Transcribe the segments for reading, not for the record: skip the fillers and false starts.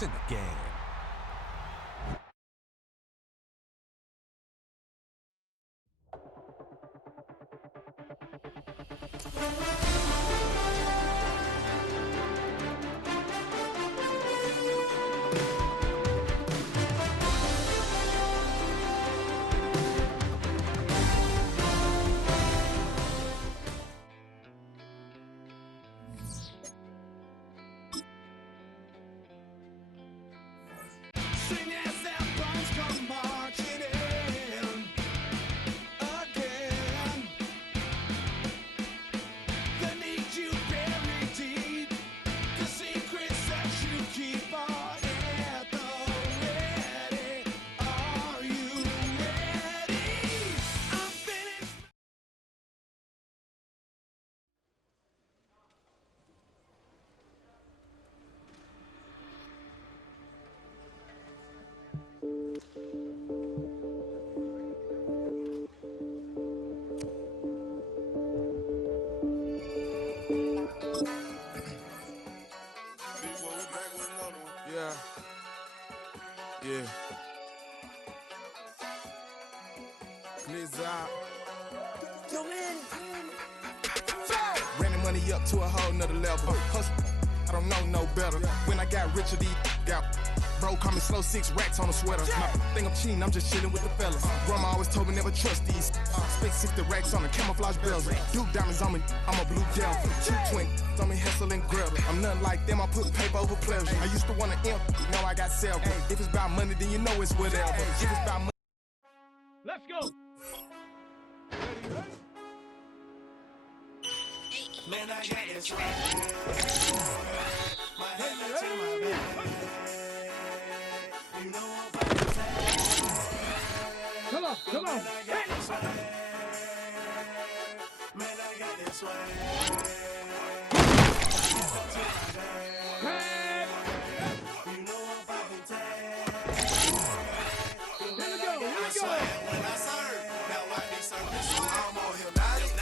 to the game. Sing as their bones come marching in again. The need you bury deep, the secrets that you keep are at the ready. Are you ready? I'm finished. Yeah. Yeah. Glizz out. Yo, man. Ran the money up to a whole nother level. Hustle, I don't know no better. When I got richer, these got bro, call me slow 6 racks on a sweater. My think I'm cheating, I'm just chilling with the fellas. Grandma always told me never trust these. Spent 60 racks on the camouflage bells. Duke diamonds on me, I'm a blue gel. 2 twin on me, Hessel and Gretel. I'm nothing like them, I put paper over pleasure. I used to want to imp, now I got several. If it's about money, then you know it's whatever. If it's about money. Let's go. Man, I got this right. My head to my back. You know I'm about to say. Come on, come on. Man, I got this way. You know I'm about to take. Here we go, here we go. When I serve, now I need something to I'm on hypnotic.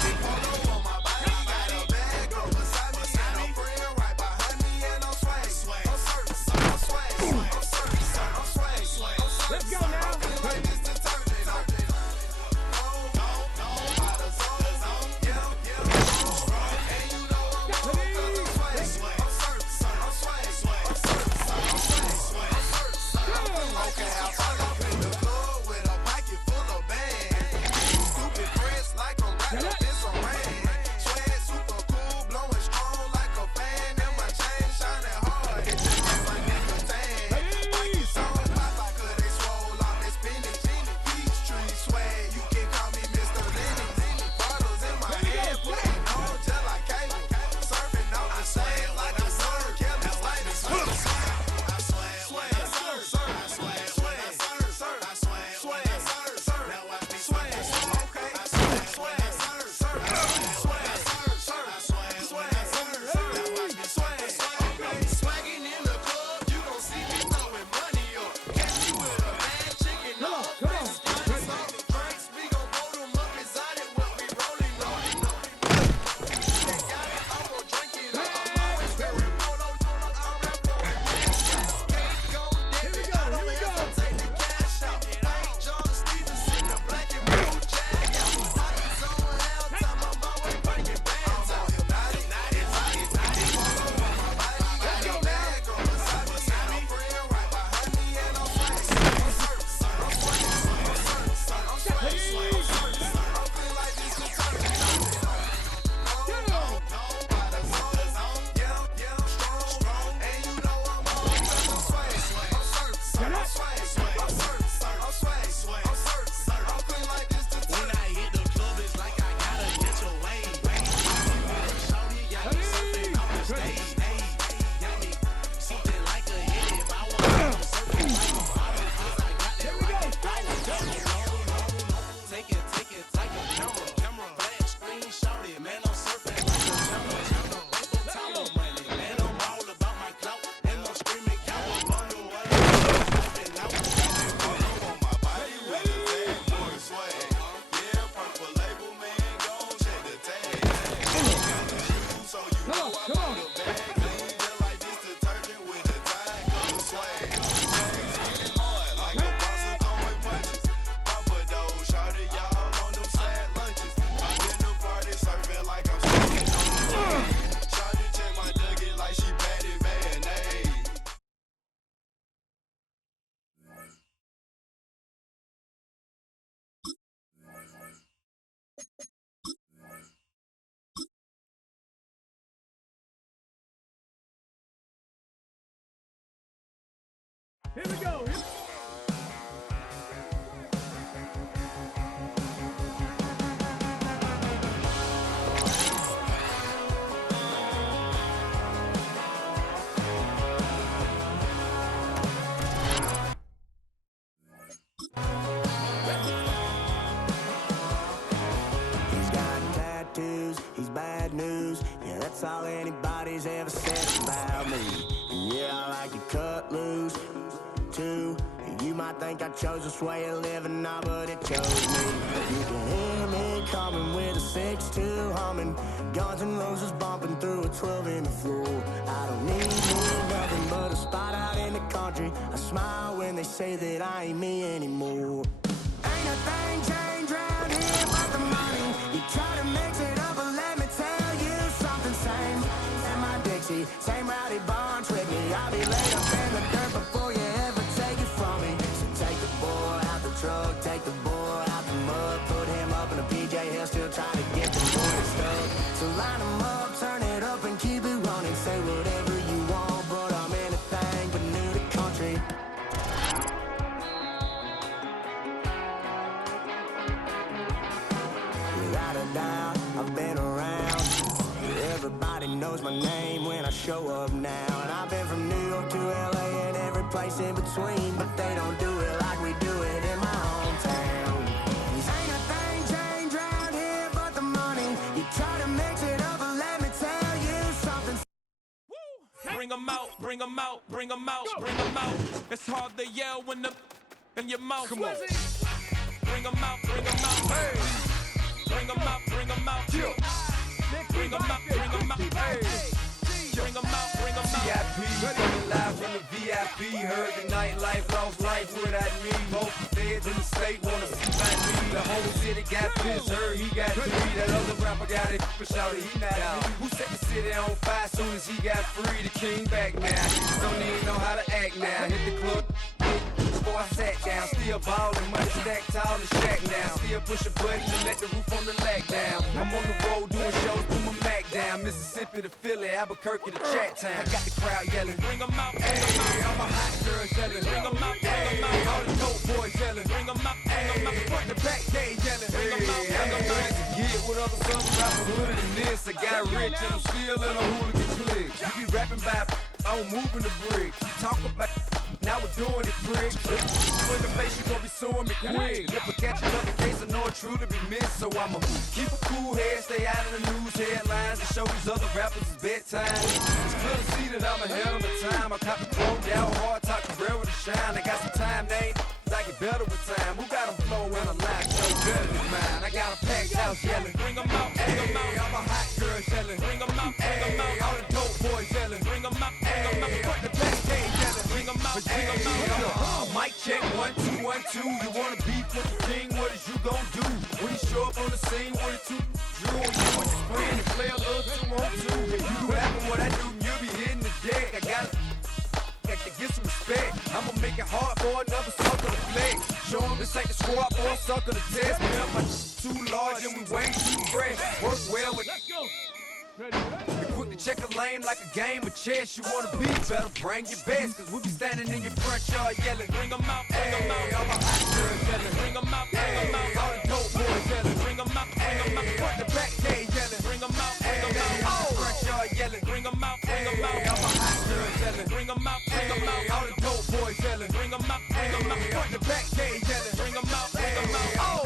Big photo on my body, got a bag on beside me. And a friend right behind me, and I'm swag. I'm swag. Let's go now. that's all anybody's ever said about me. And yeah, I like to cut loose, too. You might think I chose this way of living now, but it chose me. You can hear me coming with a 6-2 humming, Guns N' Roses bumping through a 12 in the floor. I don't need nothing but a spot out in the country. I smile when they say that I ain't me anymore. Ain't a thing changed round here but the money. You try to mix it up, but let me tell you something. Same in my Dixie, same rowdy bonds with me. I'll be laid up in the dirt before you ever take it from me. So take the boy out the truck, take the boy out the mud, put him up in a PJ, he'll still try to get the boy stuck. So line him up, turn it up and keep it running. Say whatever you want, but I'm anything but new to country. Without a doubt, I've been around. Everybody knows my name when I show up now. And I've been from New York to LA and every place in between, but they don't do it like we do it in my hometown. Ain't a thing changed round here but the money. You try to mix it up, but let me tell you something. Bring 'em out, bring 'em out, bring 'em out, bring 'em out. It's hard to yell when the in your mouth. Come on. Bring 'em out, bring 'em out. Hey. Bring 'em out, bring 'em out. Yeah. Bring 'em out, bring 'em out. Hey. Bring 'em out, bring 'em out. VIP, coming live from the VIP. Heard the nightlife, lost life without me. Most feds in the state wanna see my me. The whole city got pissed, heard he got three. That other rapper got it, but shouted he not out. Who set the city on fire soon as he got free? The king back now. Don't even know how to act now. Hit the club before I sat down. Still ballin', money stacked tall and shack now. Still push a button and let the roof on the lag down. I'm on the road doing shows, put my Mac down. Mississippi to Philly, Albuquerque to Chat Town. I got the crowd yelling, bring 'em out, bring 'em out. All my hot girls yelling, bring 'em out, bring 'em out. All the dope boys yelling, bring 'em out, bring 'em out. Front the back gate yelling, bring 'em out, bring 'em out. To get with other southern rappers hooded than this. I got rich and I'm still in a hooligan clique. You be rapping by, I'm moving the bricks. You talk about, now we're doing it, prick. In the face, you gon' be suing me quick. If I catch another case, I know it's true to be missed. So I'ma keep a cool head, stay out of the news headlines, and show these other rappers it's bedtime. It's clear to see that I'm ahead of my time. I cop the phone down hard, talk the railroad to shine. I got some time, they ain't I get better with time. Who got a flow and a line so better than mine? I got a packed house yelling, bring 'em out, bring 'em out. All my hot girls yelling, bring 'em out, bring 'em out. All the dope boys yelling, bring 'em out, bring 'em out. Front the back gate yelling, bring 'em out, bring 'em out. Mic check, 1, 2, 1, 2. You wanna beef with the king? What is you gon' do? When he show up on the scene, what it two drew on you and your screen and play a little 2-on-2. If you rapping what I do, you'll be hitting the deck. I gotta get some respect. I'ma make it hard for another sucker to flex. Show 'em this ain't the squad for a sucker to test. Me up, my too large and we way too fresh. Work well with. Be quick to check a lane like a game of chess. You wanna be better, bring your best. Cause we be standing in your front yard yelling, bring 'em out, bring 'em out. All my hot girls yelling, bring 'em out, bring 'em out. All the dope boys yelling, bring 'em out, bring 'em out. Front the back gate yelling, bring 'em out, bring 'em out. All the front yard yelling, bring 'em out, bring 'em out. All my hot girls yelling, bring 'em out, bring 'em out. All the dope boys yelling, bring 'em out, bring 'em out. Front the back gate yelling, bring 'em out, bring 'em out. Oh!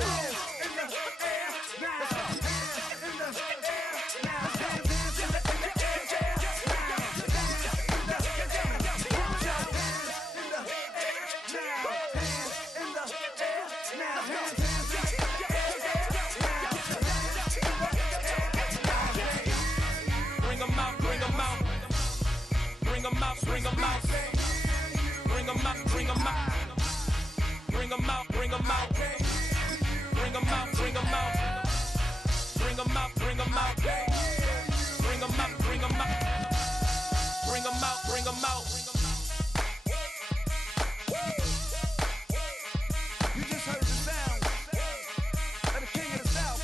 Bring 'em out, bring 'em out. Bring 'em out, bring 'em out. Bring 'em out, bring 'em out. Bring 'em out, bring 'em out. Bring 'em out, bring 'em out. Bring 'em out, bring 'em out. Bring 'em out, bring 'em out. Bring 'em out, bring 'em out. You just heard the sound of the king of the south.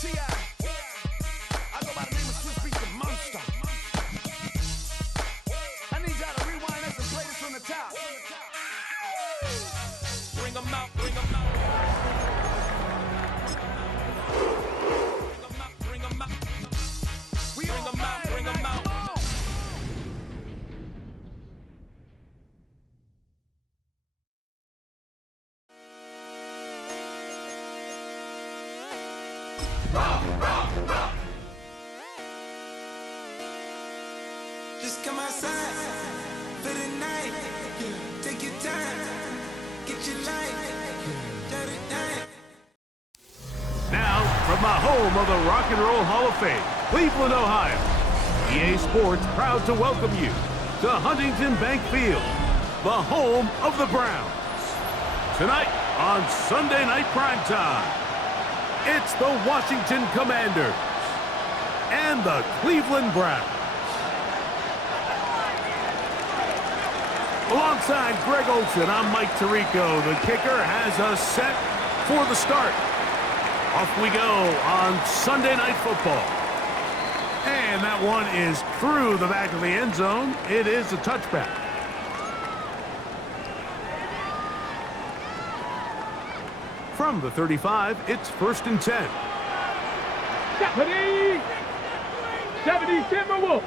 T.I. I go by the name of Swiss Beats the Monster. I need y'all to rewind this and play this from the top. Bring 'em out, bring 'em out. Bring 'em out, We bring 'em out, bring 'em out. Just come outside for the night. Take your time, get your life, let it down. Now, from the home of the Rock and Roll Hall of Fame, Cleveland, Ohio, EA Sports proud to welcome you to Huntington Bank Field, the home of the Browns. Tonight on Sunday Night Primetime, it's the Washington Commanders and the Cleveland Browns. Alongside Greg Olson, I'm Mike Tirico. The kicker has us set for the start. Off we go on Sunday Night Football. And that one is through the back of the end zone. It is a touchback. From the 35, it's 1st and 10. 70 Timberwolves.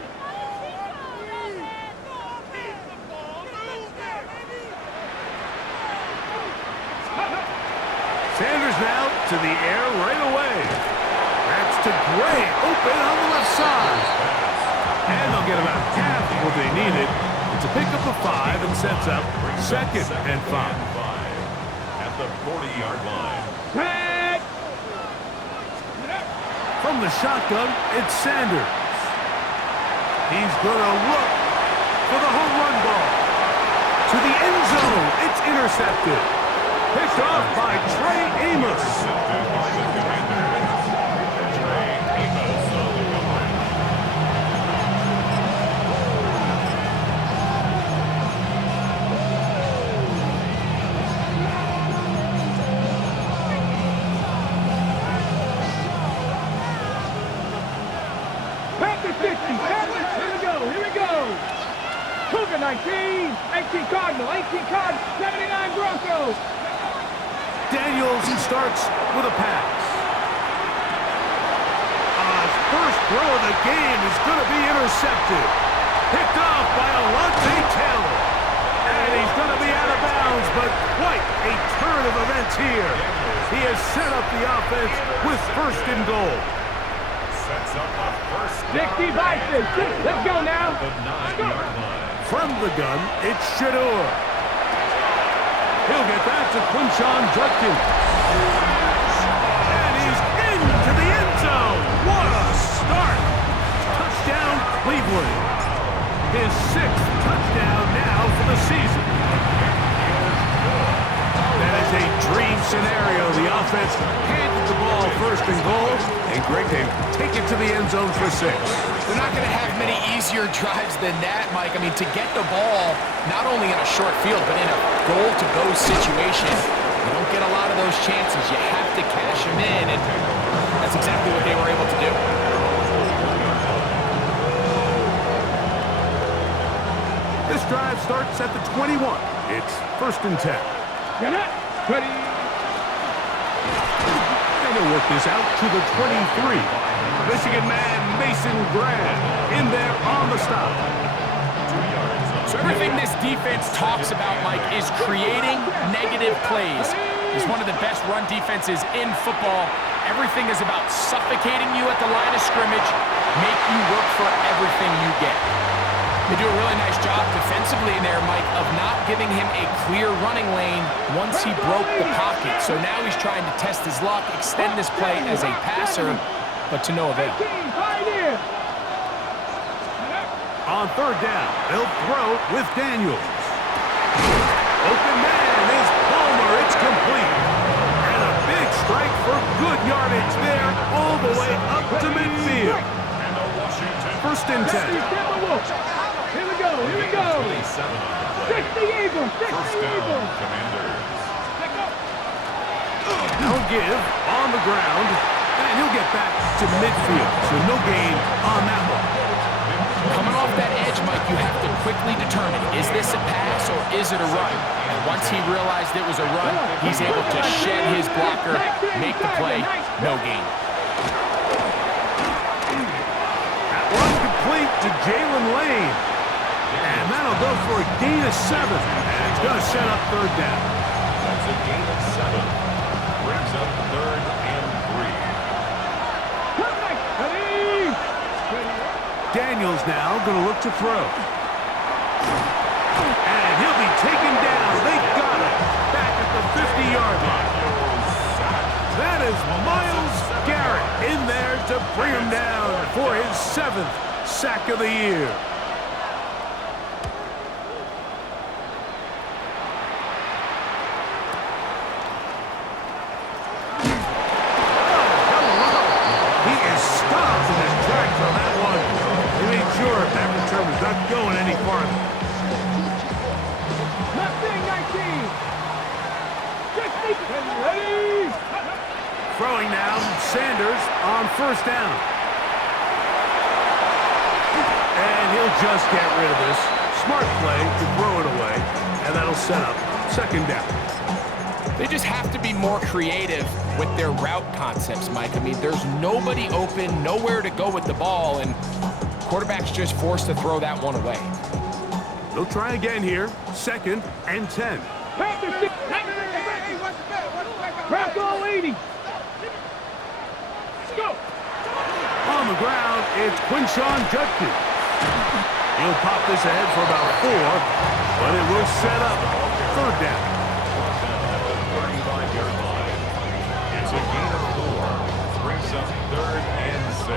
Sanders now to the air right away. That's to Gray, open on the left side. And they'll get about half what they needed. It's a pickup of 5 and sets up 2nd and 5. At the 40-yard line. Tag. From the shotgun, it's Sanders. He's going to look for the home run ball. To the end zone, it's intercepted. Picked off by Trey Amos. Packers 50. Packers. Here we go. Cougar 19. 18 Cardinal. 18 Cardinal. 79 Broncos. Daniels starts with a pass. His first throw of the game is going to be intercepted. Picked off by Alontae Taylor. And he's going to be out of bounds, but quite a turn of events here. He has set up the offense with 1st and goal. Sets up a first 60 Bison. Let's go now. the 9-yard line. From the gun, it's Shador. He'll get that to Quinshon Judkins. And he's into the end zone. What a start. Touchdown, Cleveland. His 6th touchdown now for the season. That is a dream scenario. The offense handed the ball 1st and goal. And Greg, they take it to the end zone for 6. They're not going to have many easier drives than that, Mike. I mean, to get the ball, not only in a short field, but in a goal-to-go situation, you don't get a lot of those chances. You have to cash them in, and that's exactly what they were able to do. This drive starts at the 21. It's 1st and 10. Ready. And he'll work this out to the 23. Michigan man Mason Graham in there on the stop. So everything this defense talks about, Mike, is creating negative plays. It's one of the best run defenses in football. Everything is about suffocating you at the line of scrimmage, make you work for everything you get. They do a really nice job defensively in there, Mike, of not giving him a clear running lane once he broke the pocket. So now he's trying to test his luck, extend this play as a passer, but to no avail. On 3rd down, they'll throw with Daniels. Open man is Palmer. It's complete. And a big strike for good yardage there all the way up to midfield. 1st and 10. Here we go. 60 Eagles. 60 Eagles. Now give on the ground, and he'll get back to midfield. So no gain on that one. Coming off that edge, Mike, you have to quickly determine, is this a pass or is it a run? And once he realized it was a run, he's able to shed his blocker, make the play, no gain. That one complete to Jalen Lane. And that'll go for a gain of 7. And it's going to set up 3rd down. That's a gain of 7. Brings up 3rd and 3. Daniels now going to look to throw. And he'll be taken down. They got him back at the 50-yard line. That is Myles Garrett in there to bring him down for his 7th sack of the year. Not going any farther. Left wing 19. Ready. Throwing now, Sanders on first down. And he'll just get rid of this. Smart play to throw it away, and that'll set up second down. They just have to be more creative with their route concepts, Mike. I mean, there's nobody open, nowhere to go with the ball, and quarterback's just forced to throw that one away. They'll try again here. 2nd and 10. Crack all 80. Let's go. On the ground, it's Quinshawn Judkins. He'll pop this ahead for about 4, but it will set up third down. 35-yard line. It's a gain of 4. Brings up 3rd and 6.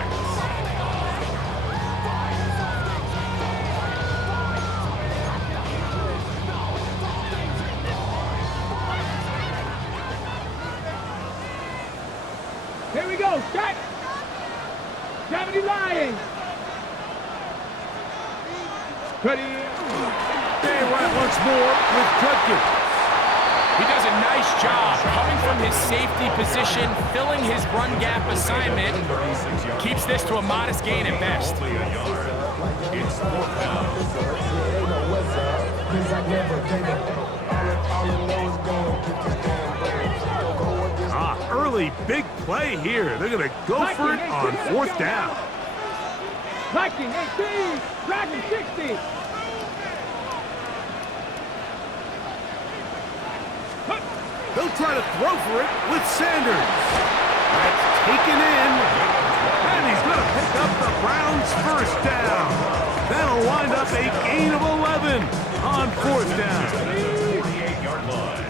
Here we go, shot! 70 Lions! Ready? They run it once more with Judkins. He does a nice job coming from his safety position, filling his run gap assignment, keeps this to a modest gain at best. It's 4th down. Early big play here. They're going to go for it on 4th down. Viking 18, Dragon 60. They'll try to throw for it with Sanders. That's taken in. And he's going to pick up the Browns' first down. That'll wind up a gain of 11 on 4th down. 48-yard line.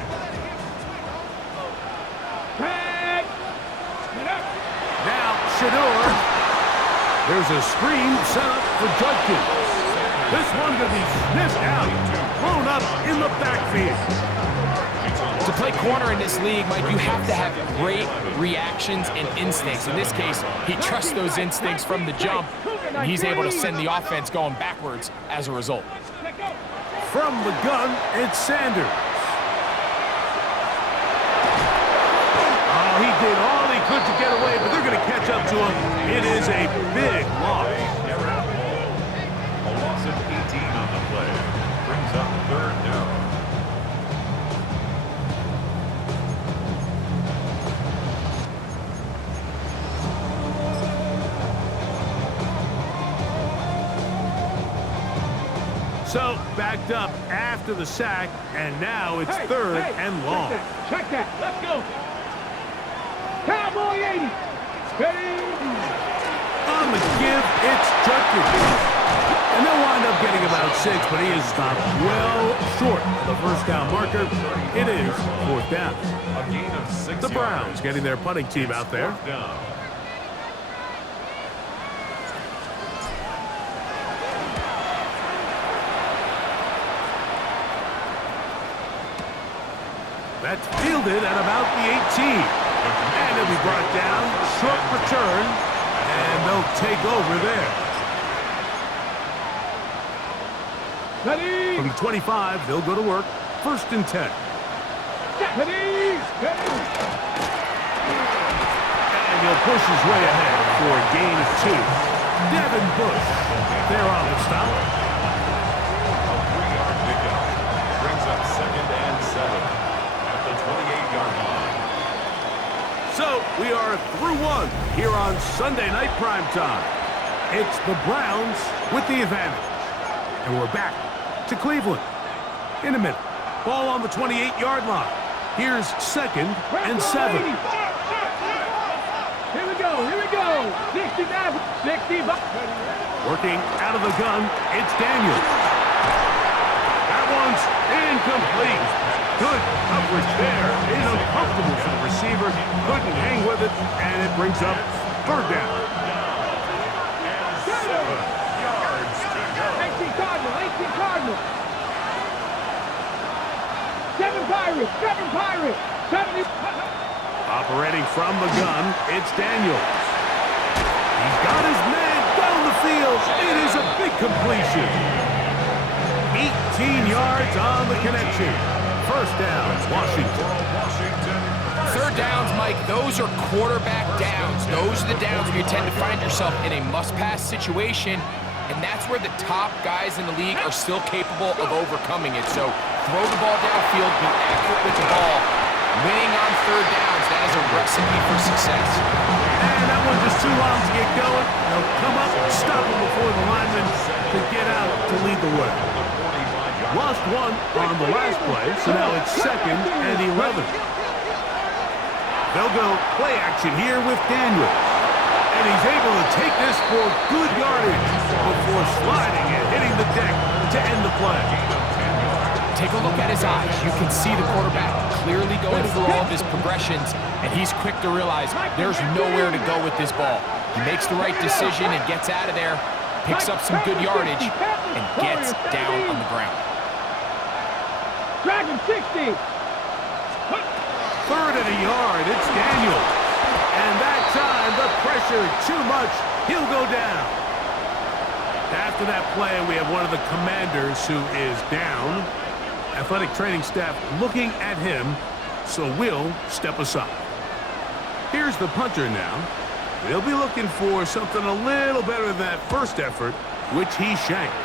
Now, Shador. There's a screen set up for Judkins. This one going to be sniffed out, thrown up in the backfield. To play corner in this league, Mike, you have to have great reactions and instincts. In this case, he trusts those instincts from the jump, and he's able to send the offense going backwards as a result. From the gun, it's Sanders. Oh, he did all he could to get away, but they're going to catch up to him. It is a big loss. A loss of 18 on the play. Brings up 3rd down. So, backed up after the sack, and now it's 3rd and long. Check that. Let's go. Cowboy 80. Ready? On the give, it's Judkins. And they'll wind up getting about 6, but he is stopped well short of the first down marker. It is 4th down. A gain of 6 The Browns getting their punting team out there. down. That's fielded at about the 18. And it'll be brought down, short return, and they'll take over there. Ready? From the 25, they'll go to work. 1st and 10. Ready? And he'll push his way ahead for a gain of 2. Devin Bush, they're on the stop. A 3-yard pickup. Brings up 2nd and 7. At the 28-yard line. So we are through 1 here on Sunday Night Primetime. It's the Browns with the advantage. And we're back to Cleveland in a minute. Ball on the 28-yard line. Here's 2nd and 7. Here we go. 69, 65. Working out of the gun, it's Daniels. That one's incomplete. Good coverage there. It's uncomfortable for the receiver. Couldn't hang with it, and it brings up third down. 18 Cardinal. 7 Pirates. 70. Operating from the gun, it's Daniels. He's got his man down the field. It is a big completion. 18 yards on the connection. First down, Washington. Third downs, Mike, those are quarterback downs. Those are the downs where you tend to find yourself in a must-pass situation, and that's where the top guys in the league are still capable of overcoming it. So throw the ball downfield, be accurate with the ball. Winning on third downs, that is a recipe for success. And that one just too long to get going. They'll come up and stop him before the lineman can get out to lead the way. Lost one on the last play, so now it's 2nd and 11. They'll go play action here with Daniels. And he's able to take this for good yardage before sliding and hitting the deck to end the play. Take a look at his eyes. You can see the quarterback clearly going through all of his progressions, and he's quick to realize there's nowhere to go with this ball. He makes the right decision and gets out of there, picks up some good yardage, and gets down on the ground. Dragon 60. 3rd and a yard, it's Daniels. And that time, the pressure too much. He'll go down. After that play, we have one of the commanders who is down. Athletic training staff looking at him, so we'll step aside. Here's the punter now. They'll be looking for something a little better than that first effort, which he shanked.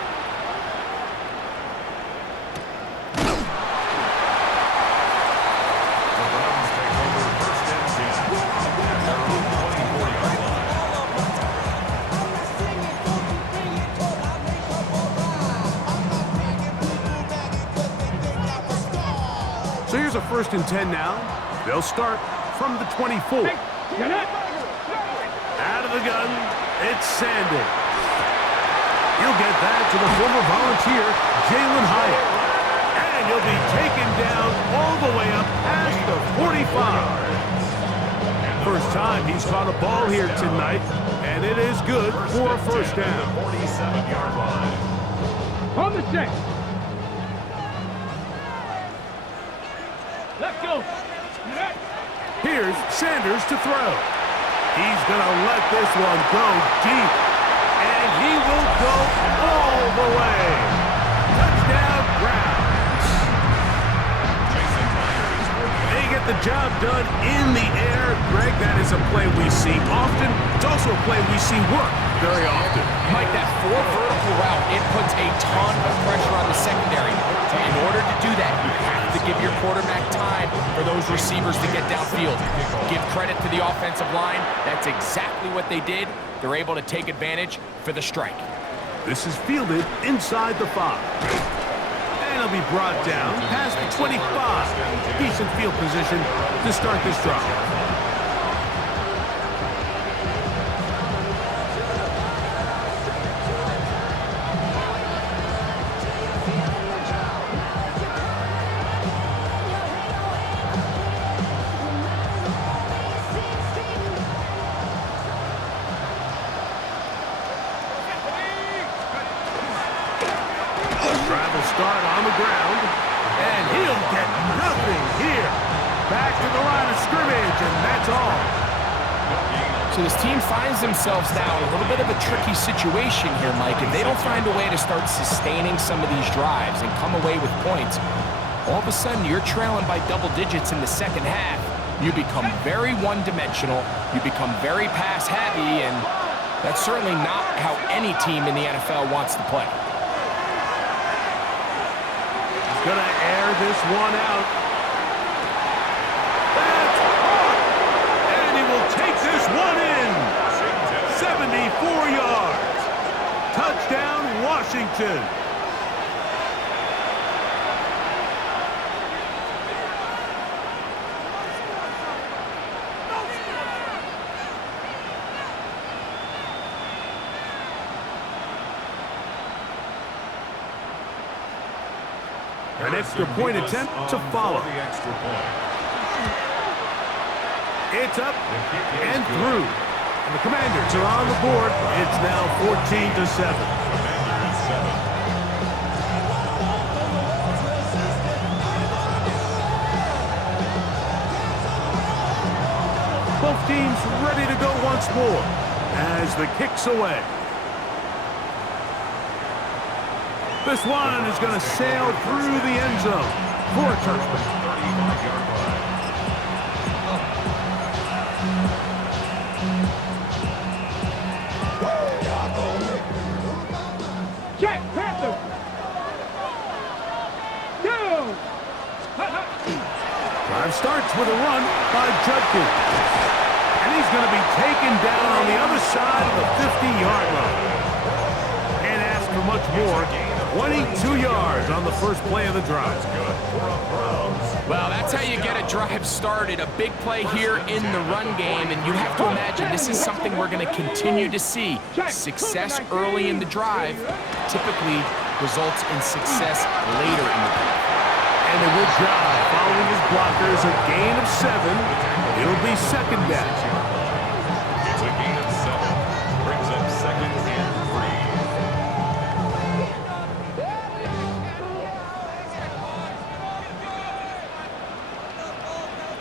So here's a 1st and 10 now. They'll start from the 24. Out of the gun, it's Sanders. He'll get that to the former volunteer, Jalen Hyatt. And he'll be taken down all the way up past the 45. First time he's caught a ball here tonight, and it is good for a first down. 47-yard line. On the set. Let's go. Here's Sanders to throw. He's going to let this one go deep. And he will go all the way. Touchdown, Browns. They get the job done in the air. Greg, that is a play we see often. It's also a play we see work very often. Mike, that 4 vertical route, it puts a ton of pressure on the secondary. In order to do that, you have to give your quarterback time for those receivers to get downfield. Give credit to the offensive line. That's exactly what they did. They're able to take advantage for the strike. This is fielded inside the 5. And it'll be brought down past the 25. Decent field position to start this drive. Start on the ground, and he'll get nothing here. Back to the line of scrimmage, and that's all. So this team finds themselves now in a little bit of a tricky situation here, Mike. If they don't find a way to start sustaining some of these drives and come away with points, all of a sudden you're trailing by double digits in the second half. You become very one-dimensional. You become very pass-heavy, and that's certainly not how any team in the NFL wants to play. Gonna air this one out. That's caught! And he will take this one in. 74 yards. Touchdown, Washington. An extra point attempt to follow. It's up and through. And the Commanders are on the board. It's now 14-7. Both teams ready to go once more as the kick's away. This one is going to sail through the end zone for a touchdown. 35-yard line. Check, Panther. Two. Drive starts with a run by Judkins. And he's going to be taken down on the other side of the 50-yard line. Can't ask for much more. 22 yards on the first play of the drive. Well, that's how you get a drive started. A big play here in the run game, and you have to imagine this is something we're going to continue to see. Success early in the drive typically results in success later in the drive. And a good job following his blockers. A gain of 7. It'll be second down. It's a gain of 7. Brings up second and 3.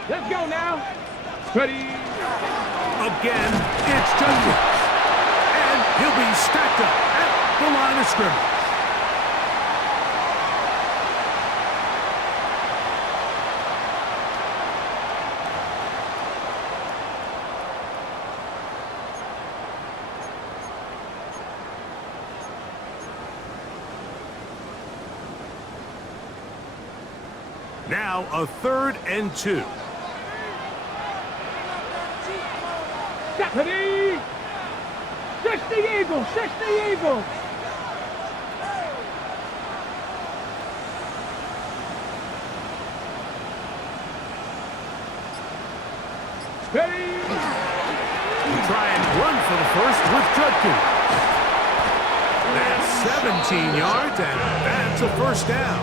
Let's go now. Ready. Again, it's Judkins. And he'll be stacked up at the line of scrimmage. Now a 3rd and 2. Ready. 60 Eagles. 60 Eagles. Ready. Try and run for the first with Judkins. That's 17 yards, and that's a first down.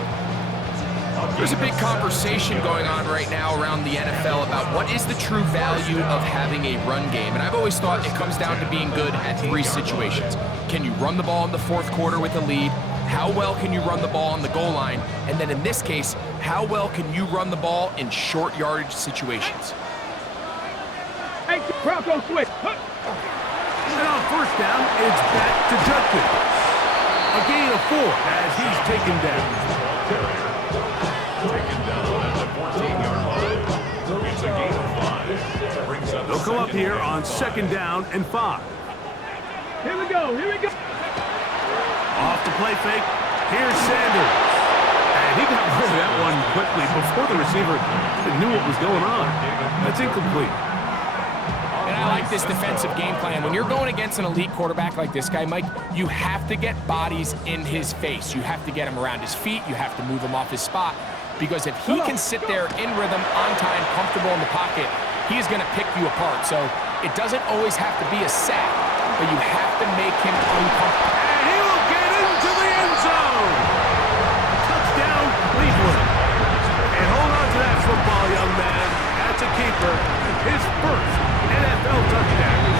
There's a big conversation going on right now around the NFL about what is the true value of having a run game. And I've always thought it comes down to being good at 3 situations. Can you run the ball in the 4th quarter with a lead? How well can you run the ball on the goal line? And then in this case, how well can you run the ball in short yardage situations? Hey, Bronco switch. And on first down, it's back to Judkins. A gain of 4 as he's taken down. Taken down at the 14-yard line. It's a gain of 5. Brings up They'll come up here on 2nd down and 5. Here we go. Here we go. Off the play fake. Here's Sanders. And he got rid of that one quickly before the receiver knew what was going on. That's incomplete. And I like this defensive game plan. When you're going against an elite quarterback like this guy, Mike, you have to get bodies in his face. You have to get him around his feet. You have to move him off his spot. Because if he can sit there in rhythm, on time, comfortable in the pocket, he's going to pick you apart. So it doesn't always have to be a sack, but you have to make him uncomfortable. And he will get into the end zone. Touchdown, Cleveland. And hold on to that football, young man. That's a keeper. His first NFL touchdown.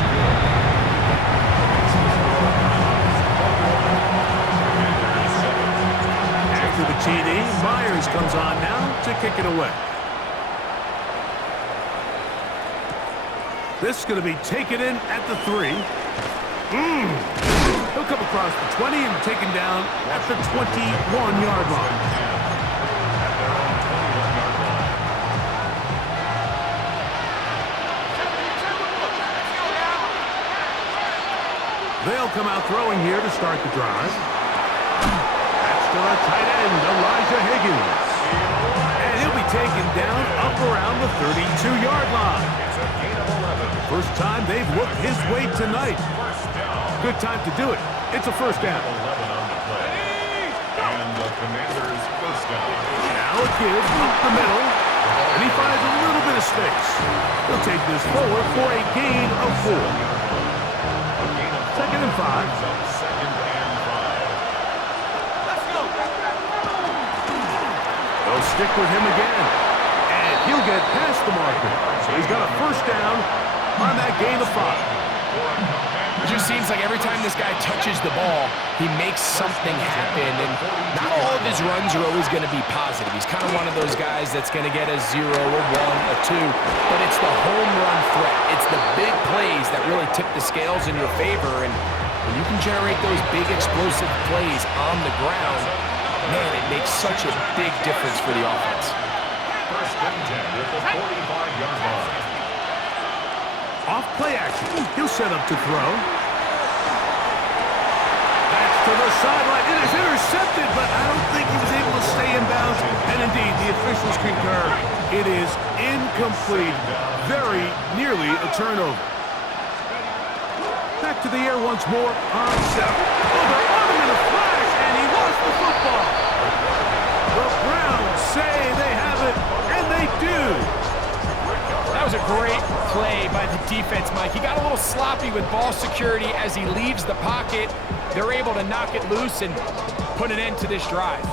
After the TD, Myers comes on now to kick it away. This is going to be taken in at the 3. He'll come across the 20 and taken down at the 21-yard line. They'll come out throwing here to start the drive. That's to the tight end, Elijah Higgins. And he'll be taken down up around the 32-yard line. First time they've looked his way tonight. Good time to do it. It's a first down. 11 on the play. And the Commanders' first down. Now a give up the middle. And he finds a little bit of space. He'll take this forward for a gain of 4. Second and 5. Second and 5. stick with him again. And he'll get past the marker. So he's got a first down on that gain of 5. It just seems like every time this guy touches the ball, he makes something happen, and not all of his runs are always going to be positive. He's kind of one of those guys that's going to get a 0, a 1, a 2, but it's the home run threat. It's the big plays that really tip the scales in your favor, and when you can generate those big explosive plays on the ground, man, it makes such a big difference for the offense. First and 10 at the 45-yard line. Off play action. He'll set up to throw. That's to the sideline. It is intercepted, but I don't think he was able to stay in bounds. And indeed, the officials concur. It is incomplete. Very nearly a turnover. Back to the air once more. On set. Oh, they're on him in a flash, and he lost the football. The Browns say they have it, and they do. That was a great play by the defense, Mike. He got a little sloppy with ball security as he leaves the pocket. They're able to knock it loose and put an end to this drive.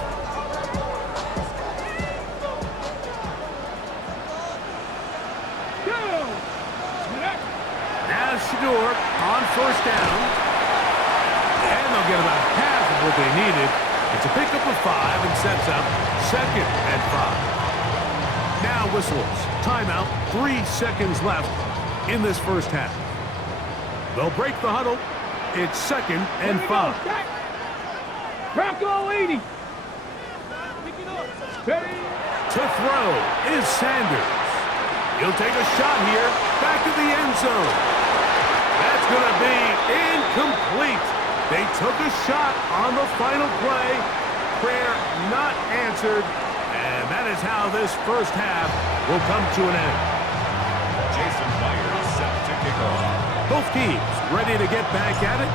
Now Shador on first down. And they'll get about half of what they needed. It's a pickup of 5 and sets up 2nd and 5. Now whistles. Timeout. 3 seconds left in this first half. They'll break the huddle. It's 2nd and 5. Bronco 80. To throw is Sanders. He'll take a shot here. Back to the end zone. That's going to be incomplete. They took a shot on the final play. Prayer not answered. And that is how this first half will come to an end. Jason Myers set to kick off. Both teams ready to get back at it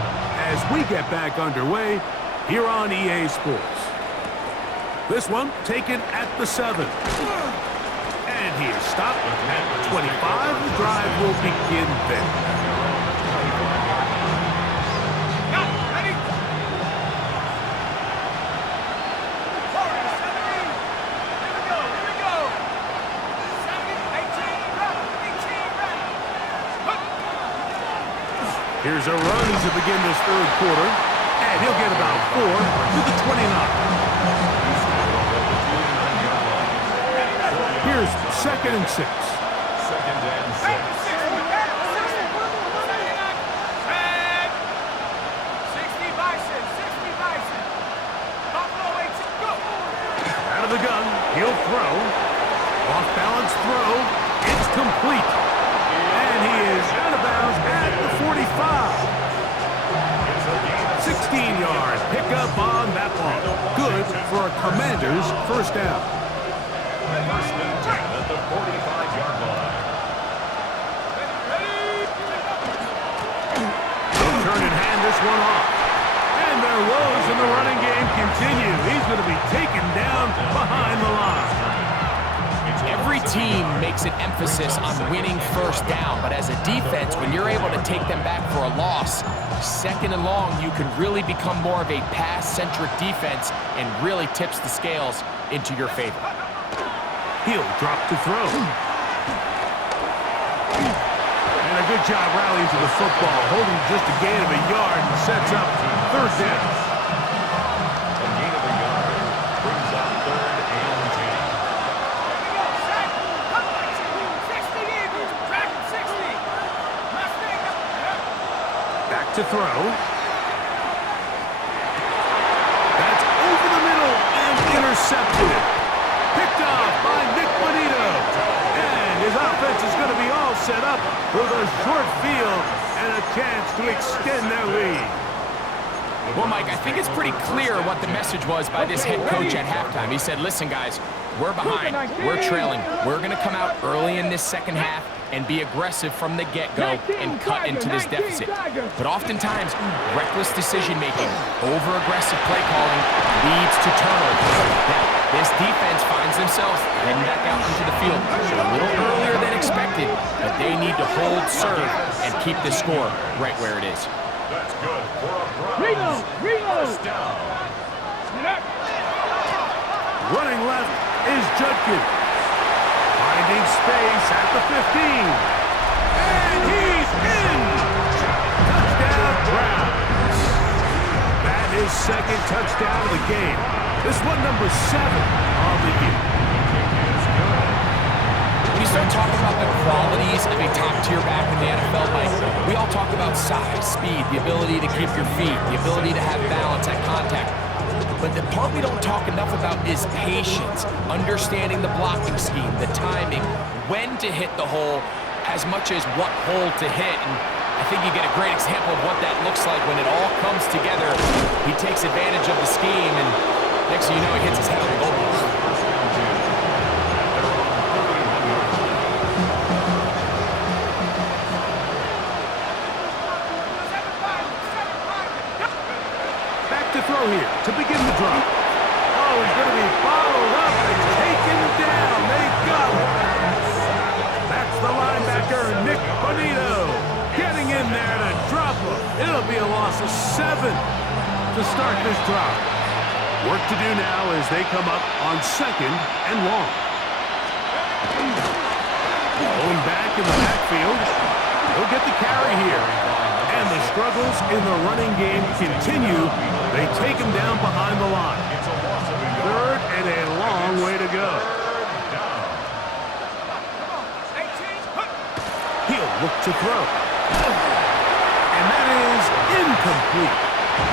as we get back underway here on EA Sports. This one taken at the 7. And he is stopped at 25. The drive will begin then. Here's a run to begin this third quarter, and he'll get about 4 to the 29. Here's 2nd and 6. 2nd and 6. Out of the gun, he'll throw. Off balance throw. It's complete. And he is out of bounds at the 45. 16-yard pickup on that ball. Good for a Commander's first down. First and 10 at the 45-yard line. They'll turn and hand this one off. And their woes in the running game continue. He's going to be taken down behind the line. Every team makes an emphasis on winning first down, but as a defense, when you're able to take them back for a loss, 2nd and long, you can really become more of a pass-centric defense and really tips the scales into your favor. He'll drop to throw. And a good job rallying to the football, holding just a gain of a yard and sets up 3rd down. A gain of a yard brings up 3rd and 10. Back to throw. That's over the middle and intercepted. Picked off by Nick Bonito. And his offense is going to be all set up with a short field and a chance to extend their lead. Well, Mike, I think it's pretty clear what the message was by this head coach at halftime. He said, listen, guys, we're behind. We're trailing. We're going to come out early in this second half and be aggressive from the get-go and cut into this deficit. But oftentimes, reckless decision-making, over-aggressive play calling leads to turnovers. Now, this defense finds themselves heading back out into the field a little earlier than expected, but they need to hold serve and keep the score right where it is. That's good for a Browns. Reload! First down. Running left is Judkins. Finding space at the 15. And he's in! Touchdown, Browns. That is second touchdown of the game. This one number 7 on the year. When you start talking about the qualities of a top-tier back in the NFL, Mike, we all talk about size, speed, the ability to keep your feet, the ability to have balance at contact. But the part we don't talk enough about is patience, understanding the blocking scheme, the timing, when to hit the hole, as much as what hole to hit. And I think you get a great example of what that looks like when it all comes together. He takes advantage of the scheme, and next thing you know, he hits his head on the goal post. Throw here to begin the drop. Oh, he's going to be followed up and taken down. They got him. That's the linebacker, Nick Bonito, getting in there to drop him. It'll be a loss of 7 to start this drop. Work to do now as they come up on 2nd and long. Going back in the backfield. He'll get the carry here. And the struggles in the running game continue. They take him down behind the line. 3rd and a long way to go. He'll look to throw. And that is incomplete.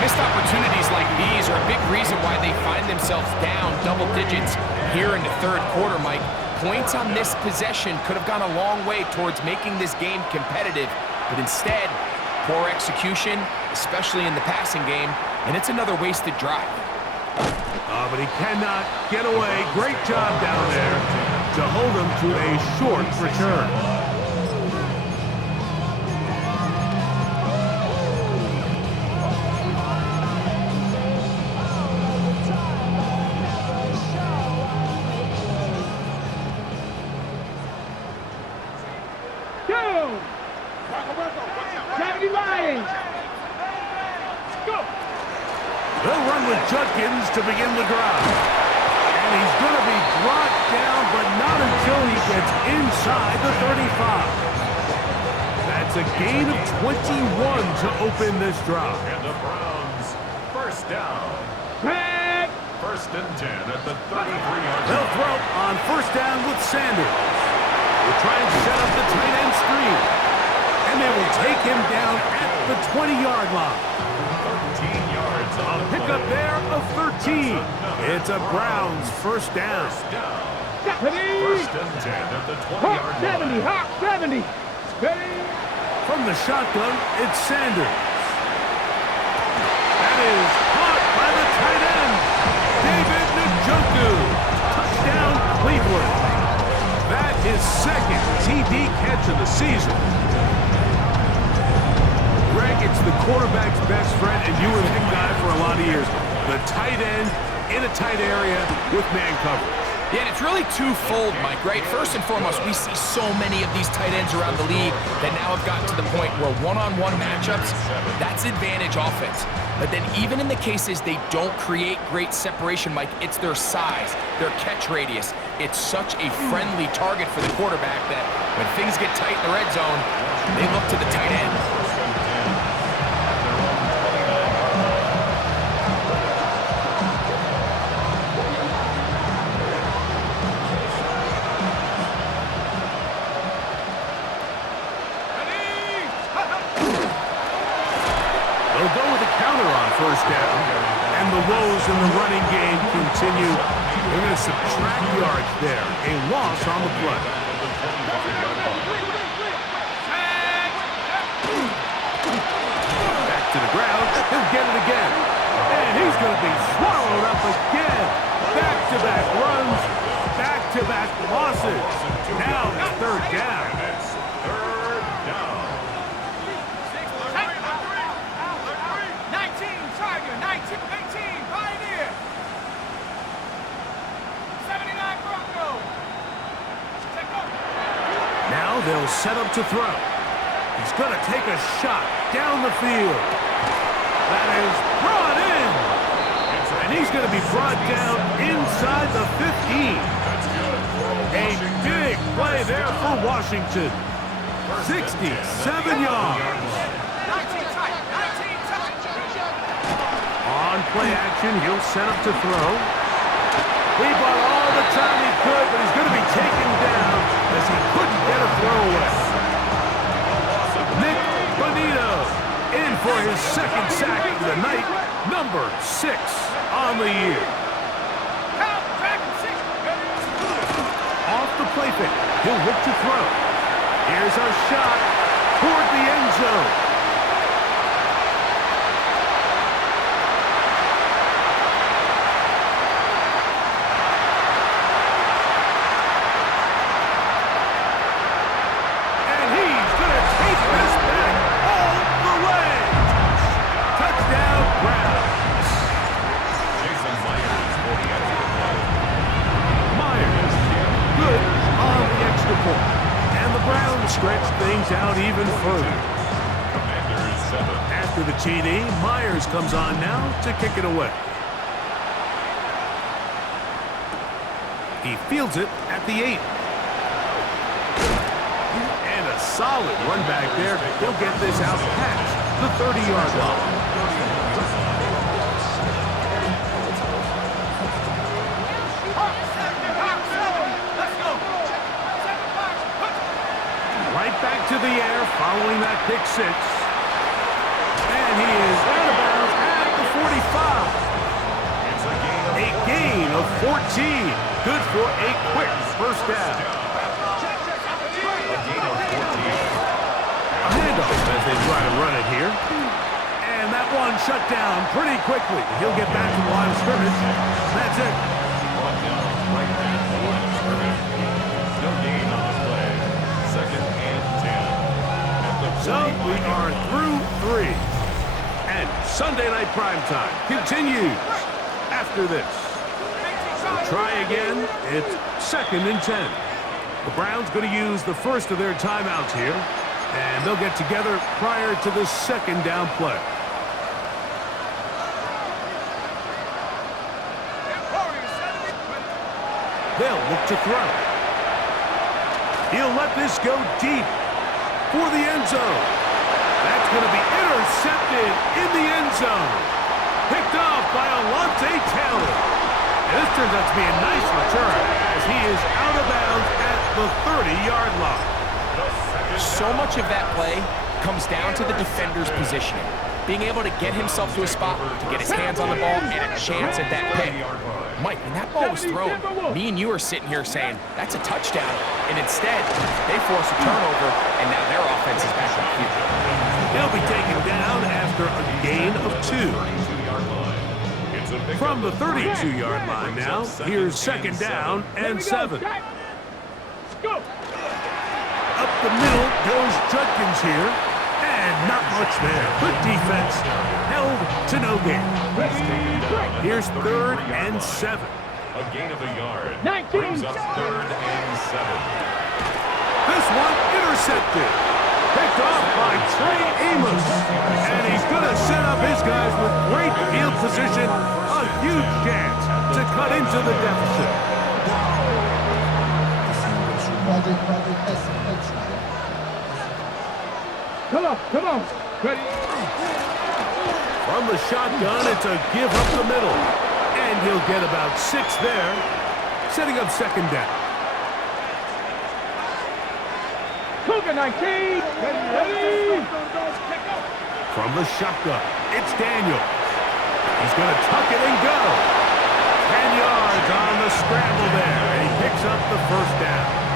Missed opportunities like these are a big reason why they find themselves down double digits here in the 3rd quarter, Mike. Points on this possession could have gone a long way towards making this game competitive, but instead, poor execution, especially in the passing game, and it's another wasted drive. But he cannot get away. Great job down there to hold him to a short return. They'll run with Judkins to begin the drive. And he's going to be brought down, but not until he gets inside the 35. That's a gain of 21 to open this drive. And the Browns, first down. Back. 1st and 10 at the 33-yard line. They'll throw on 1st down with Sanders. They'll try and set up the tight end screen. And they will take him down at the 20-yard line. 13 yards on the Pick up there of 13. It's a Browns 1st down. 1st and 10 at the 20-yard line. 70, hot 70. Steady. From the shotgun, it's Sanders. That is caught by the tight end, David Njoku. Touchdown, Cleveland. That is 2nd TD catch of the season. Greg, it's the quarterback's best friend, and you were that guy for a lot of years. The tight end in a tight area with man coverage. Yeah, and it's really twofold, Mike, right? First and foremost, we see so many of these tight ends around the league that now have gotten to the point where one-on-one matchups, that's advantage offense. But then even in the cases they don't create great separation, Mike, it's their size, their catch radius. It's such a friendly target for the quarterback that when things get tight in the red zone, they look to the tight end. They'll go with a counter on 1st down, and the woes in the running game continue. They're going to subtract yards there. A loss on the play. Back to the ground. He'll get it again. And he's going to be swallowed up again. Back-to-back runs, back-to-back losses. Now it's 3rd down. It's 3rd down. 19, Tiger. 19, 18, Pioneer. 79, Bronco. Now they'll set up to throw. He's going to take a shot down the field. That is brought in. And He's going to be brought down inside the 15. A big play there for Washington. 67 yards. On play action, he'll set up to throw. He bought all the time he could, but he's going to be taken down as he couldn't get a throw away. Nick Bonito in for his second sack of the night, number 6 on the year. Off the play fake, he'll look to throw. Here's a shot toward the end zone. And he's going to take this back all the way. Touchdown, Browns. Jason Myers for the extra point. Myers, good on the extra point. And the Browns stretch things out even further. Commanders 7. After the TD, Myers comes on now to kick it away. He fields it at the 8. And a solid run back there. He'll get this out past the 30-yard line. Right back to the air following that pick 6. And he is out of bounds at the 45. It's a A gain gain of 14. Good for a quick first down. A handoff as they try to run it here. And that one shut down pretty quickly. He'll get back to the line of scrimmage. That's it. brought down right at the line of scrimmage. No gain on the play. 2nd and 10. At the So we are through 3. And Sunday Night Primetime continues after this. We'll try again. It's 2nd and 10. The Browns going to use the first of their timeouts here. And they'll get together prior to the 2nd down play. They'll look to throw. He'll let this go deep for the end zone. That's going to be intercepted in the end zone. Picked off by Alontae Taylor. And this turns out to be a nice return as he is out of bounds at the 30-yard line. So much of that play comes down to the defender's positioning. Being able to get himself to a spot, to get his hands on the ball, and a chance at that pick. Mike, when that ball was thrown, me and you are sitting here saying, that's a touchdown. And instead, they force a turnover, and now their offense is back on the field. He'll be taken down after a gain of 2. From the 32-yard line now, here's 2nd down and 7. Up the middle goes Judkins here. And not much there. Good defense. Held to no gain. Here's 3rd and 7. A gain of a yard. 19. Brings up 3rd and 7. This one intercepted. Picked off by Trey Amos. And he's going to set up his guys with great field position. A huge chance to cut into the deficit. Come on. Ready? From the shotgun, it's a give up the middle. And he'll get about 6 there, setting up 2nd down. Cougar 19. Ready? From the shotgun, it's Daniel. He's going to tuck it and go. 10 yards on the scramble there, and he picks up the first down.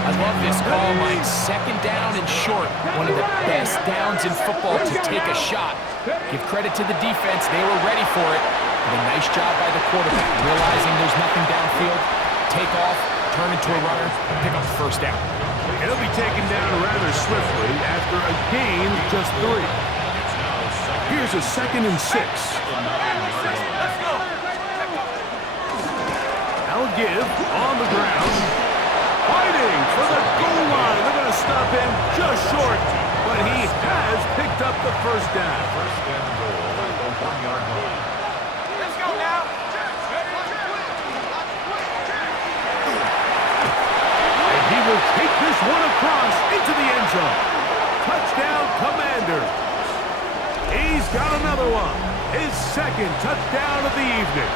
I love this call, Mike. 2nd down and short. One of the best downs in football to take a shot. Give credit to the defense. They were ready for it. But a nice job by the quarterback, realizing there's nothing downfield. Take off, turn into a runner, pick up the first down. He'll be taken down rather swiftly after a gain of just 3. Here's a 2nd and 6. Now give on the ground. Fighting for the goal line. They're going to stop him just short, but he has picked up the first down. 1st and goal at the 1-yard line. Sanders. He's got another one. His second touchdown of the evening.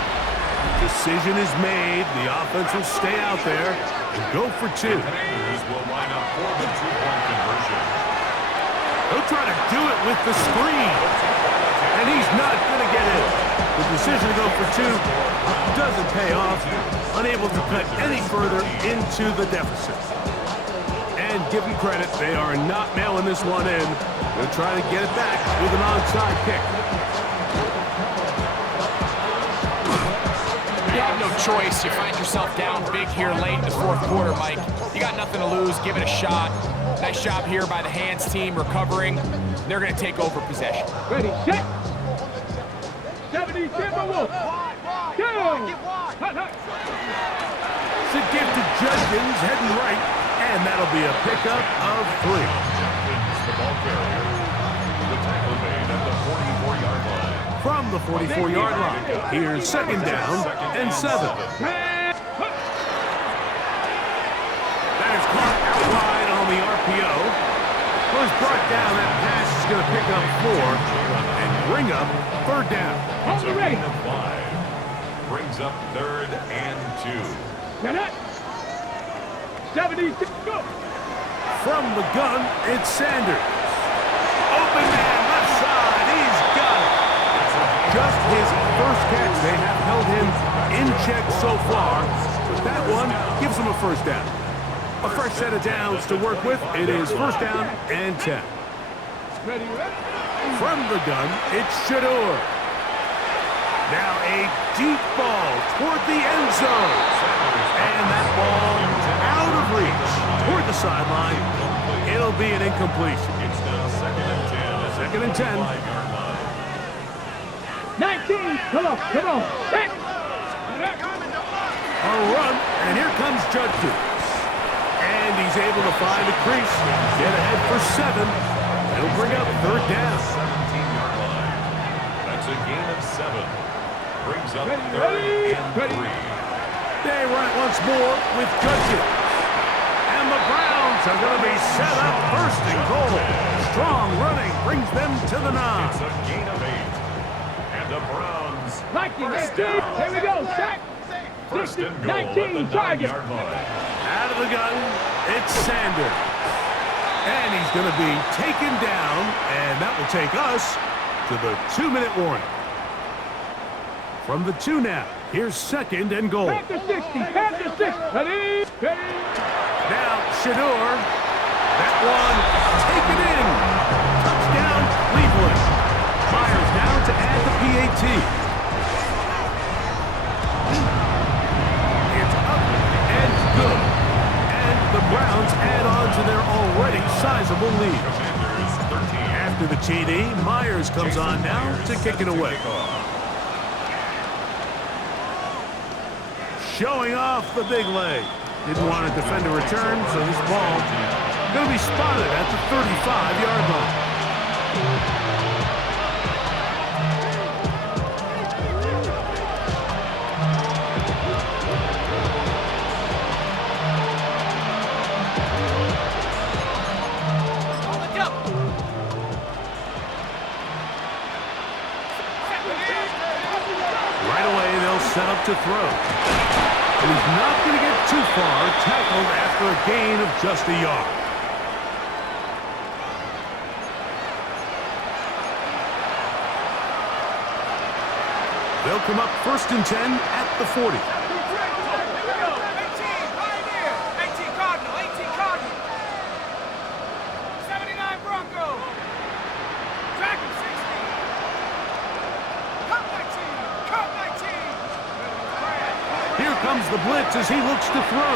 Decision is made. The offense will stay out there and go for two. Commanders will line up for the two-point conversion. He'll try to do it with the screen. And he's not going to get it. The decision to go for two doesn't pay off. Unable to cut any further into the deficit. And give them credit, they are not mailing this one in. They'll try to get it back with an onside kick. You have no choice. You find yourself down big here late in the fourth quarter, Mike. You got nothing to lose. Give it a shot. Nice job here by the hands team recovering. They're going to take over possession. Ready, set. 70 Timberwolves. Go. Hut, hut. It's a gift to Judkins heading right, and that'll be a pickup of 3. Jenkins, the ball carrier. The tackle made at the 44-yard line. From the 44-yard line, here's second down and 7. That is caught out wide on the RPO. Was brought down. That pass is going to pick up 4 and bring up third down. On the ready. 5 brings up 3rd and 2. Get it. 70 go. From the gun, it's Sanders. Open man, left side. He's got it. Just his first catch. They have held him in check so far, but that one gives him a first down. A fresh set of downs to work with. It is first down and 10. Ready, ready. From the gun, it's Shador. Now a deep ball toward the end zone. And that ball out of reach toward the sideline. It'll be an incompletion. It's now 2nd and 10. Second and 10. 5-yard line. 19. Come on, come on. Set. A run, and here comes Judkins. And he's able to find a crease, get ahead for 7. It'll bring up third down. 17-yard line. That's a gain of 7. Brings up Ready, 3rd and 3. They run it once more with Judkins. And the Browns are going to be set up first and goal. Strong running brings them to the 9. It's a gain of 8. And the Browns Like it, first 19. down. Here we go. Set. First and goal at 19 the target. 9-yard line. Out of the gun, it's Sanders. And he's going to be taken down, and that will take us to the 2-minute warning. From the 2 now, here's second and goal. Panther 60. Panther 60. Ready. Ready. Now, Shador. That one taken in. Touchdown, Cleveland. Myers now to add the PAT. It's up and good. And the Browns add on to their already sizable lead. Commanders 13. After the TD, Myers comes on now to kick it away. Showing off the big leg. Didn't want to defend a return, so this ball going to be spotted at the 35-yard line. Right away, they'll set up to throw. And he's not going to get too far, tackled after a gain of just a yard. They'll come up first and 10 at the 40. Here comes the blitz as he looks to throw.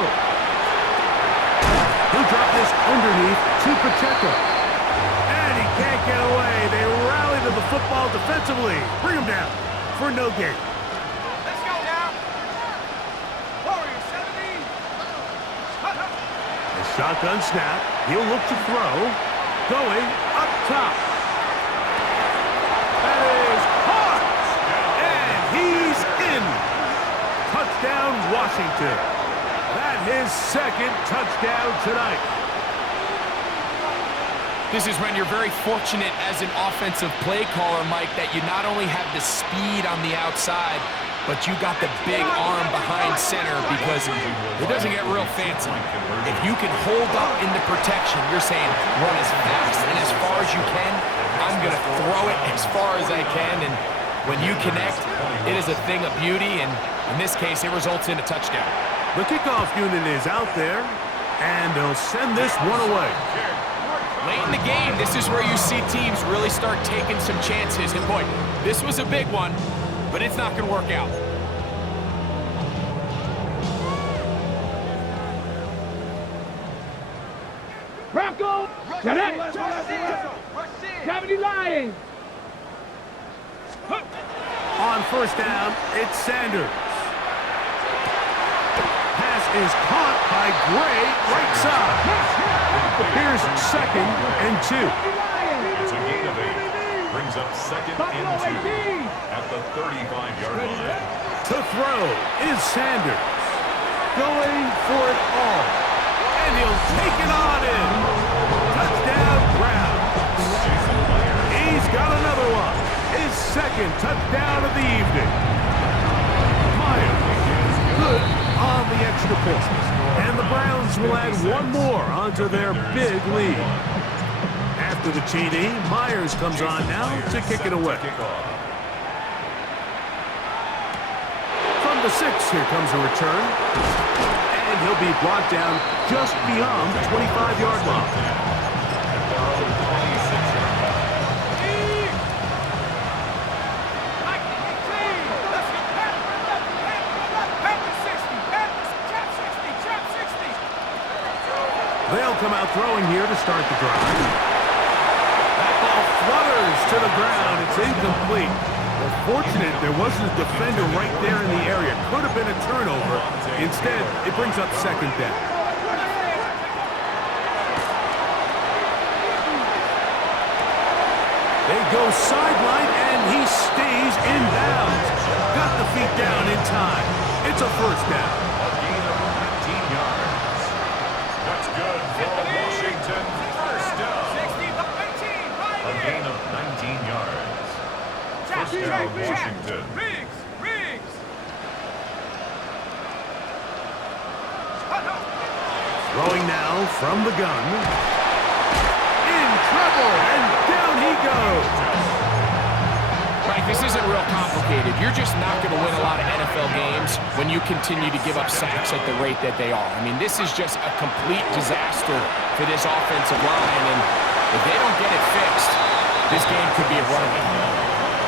He'll drop this underneath to Pacheco. And he can't get away. They rally to the football defensively. Bring him down for no gain. Let's go now. Warrior 70. A shotgun snap. He'll look to throw. Going up top. That is caught. And he's in. Touchdown, Washington. That his second touchdown tonight. This is when you're very fortunate as an offensive play caller, Mike, that you not only have the speed on the outside, but you got the big arm behind center because it doesn't get real fancy. If you can hold up in the protection, you're saying run as fast and as far as you can. I'm going to throw it as far as I can, and when you connect, it is a thing of beauty, and in this case, it results in a touchdown. The kickoff unit is out there, and they'll send this one away. Late in the game, this is where you see teams really start taking some chances. And boy, this was a big one, but it's not going to work out. Bronco, connect. 70 Lions. On first down, it's Sanders. Pass is caught by Gray, right side. Here's 2nd and 2. It's a gain of 8. Brings up 2nd and 2 at the 35-yard line. To throw is Sanders. Going for it all. And he'll take it on in. Touchdown, Brown. He's got another one. His 2nd touchdown of the evening. Myers, good on the extra point. And the Browns will add one more onto their big lead. After the TD, Myers comes on now to kick it away. From the 6, here comes a return. And he'll be brought down just beyond the 25-yard line. They'll come out throwing here to start the drive. That ball flutters to the ground. It's incomplete. Well, fortunate there wasn't a defender right there in the area. Could have been a turnover. Instead, it brings up 2nd down. They go sideline, and he stays in bounds. Got the feet down in time. It's a first down. A gain of 19 yards. That's good for Washington. First down. A gain of 19 yards. First down, Washington. Throwing now from the gun. In trouble, and down he goes. Right, this isn't real complicated. You're just not going to win a lot of NFL games when you continue to give up sacks at the rate that they are. I mean, this is just a complete disaster for this offensive line, and if they don't get it fixed, this game could be a runaway.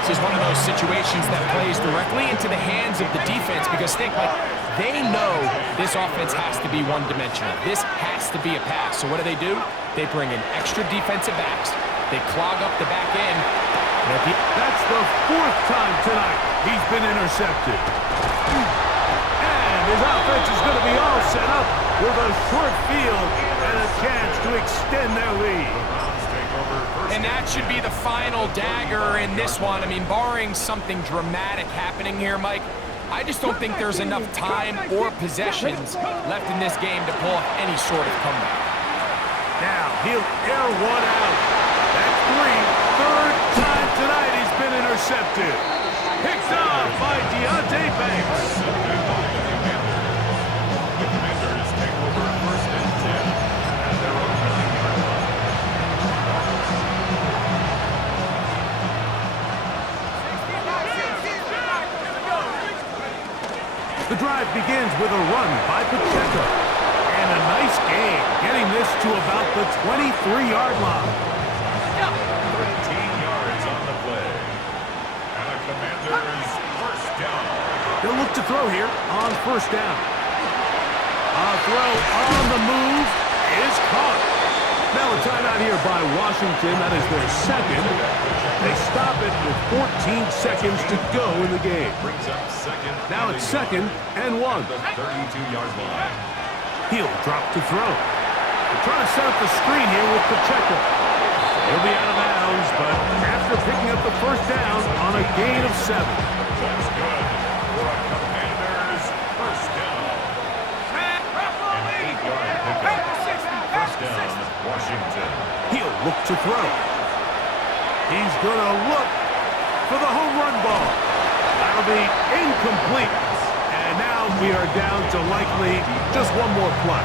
This is one of those situations that plays directly into the hands of the defense because think, like, they know this offense has to be one-dimensional. This has to be a pass. So what do? They bring in extra defensive backs. They clog up the back end. That's the 4th time tonight he's been intercepted. And his offense is going to be all set up with a short field and a chance to extend their lead. And that should be the final dagger in this one. I mean, barring something dramatic happening here, Mike, I just don't think there's enough time or possessions left in this game to pull off any sort of comeback. Now, he'll air one out. That's 3. 3rd time tonight he's been intercepted. Picked off by Deontay Banks. The Commanders take over 1st and 10 at their own 9-yard line. The drive begins with a run by Pacheco. And a nice game, getting this to about the 23-yard line. 13 yards on the play. And the Commanders first down. They'll look to throw here on first down. A throw on the move is caught. Now a timeout here by Washington. That is their 2nd. They stop it with 14 seconds to go in the game. Brings up 2nd. Now it's 2nd and 1. The 32-yard line. He'll drop to throw. They're trying to set up the screen here with Pacheco. He'll be out of bounds, but after picking up the first down on a gain of 7. That's good for a Commanders first down. An 8-yard pickup. First down, Washington. He'll look to throw. He's going to look for the home run ball. That'll be incomplete. And now we are down to likely just one more play.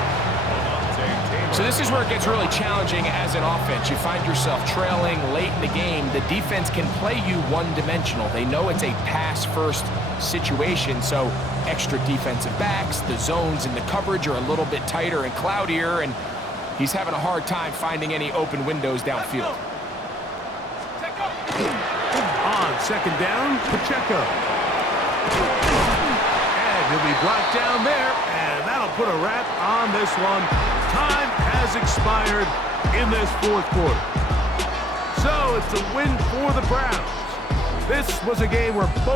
So this is where it gets really challenging as an offense. You find yourself trailing late in the game. The defense can play you one-dimensional. They know it's a pass-first situation, so extra defensive backs, the zones and the coverage are a little bit tighter and cloudier, and he's having a hard time finding any open windows downfield. On second down, Pacheco. And he'll be brought down there, and that'll put a wrap on this one. Time has expired in this fourth quarter. So it's a win for the Browns. This was a game where both